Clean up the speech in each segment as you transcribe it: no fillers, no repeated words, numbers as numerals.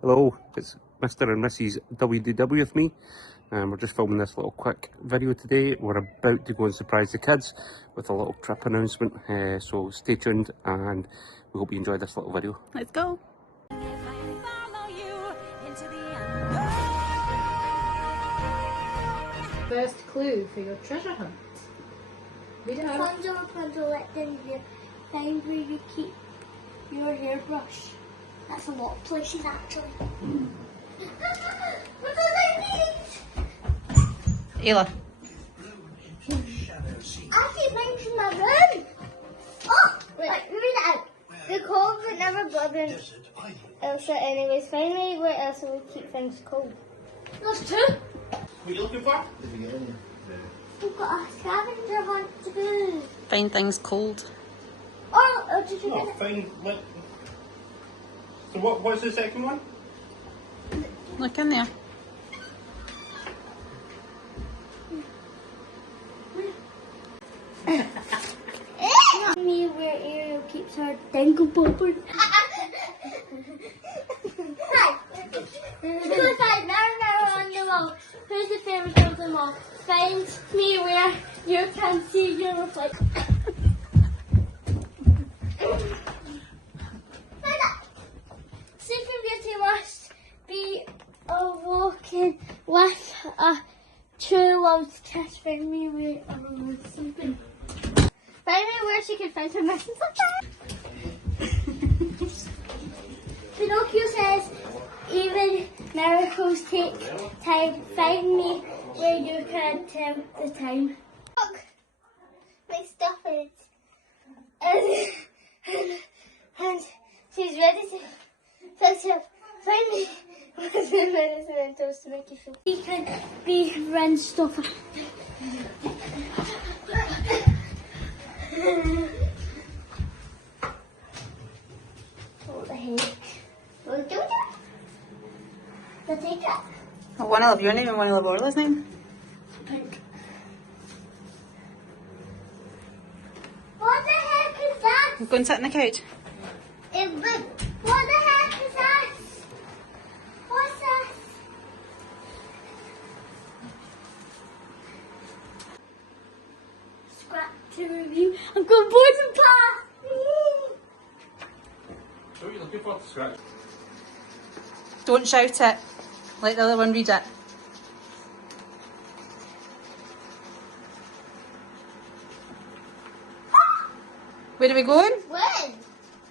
Hello, it's Mr. and Mrs. WDW with me, and we're just filming this little quick video today. We're about to go and surprise the kids with a little trip announcement, so stay tuned and we hope you enjoy this little video. Let's go! First clue for your treasure hunt. Read it out. Rapunzel, let them find where you keep your hairbrush. That's a lot of places actually. What does that mean? Ayla. I keep things in my room. Oh, wait, read it out. The cold that never bothers Elsa anyways. Find me where Elsa would keep things cold. There's two. What are you looking for? We've got a scavenger hunt to do. Find things cold. Oh, did you No, get it? fine. So what's the second one? Look in there. Me where Ariel keeps her dingle bobber. Hi. Suicide now on the wall. Who's the favourite of them all? Find me where you can see your reflection. Sleeping Beauty must be awoken with a true love's kiss. Find me where everyone's sleeping. Find me where she can find her missing something. Pinocchio says, even miracles take time. Find me where you can tell the time. Look, my stuff is. And she's ready to fix up. Find me with the medicine and toast to make you feel. She can be rinsed off. What the heck? Will you do that? The take it? Oh, one I love your name and one I love Orla's name. Pink. What the heck is that? Go and sit on the couch. It look. What the heck is that? What's that? Scrap to review. I'm going board and class. So what are you looking for? Scratch. Don't shout it. Let the other one read it. Where are we going? When?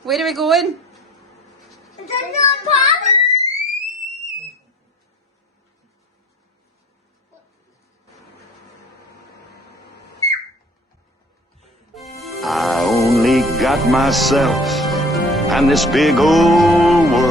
Where are we going? It does not bother. I only got myself and this big old world.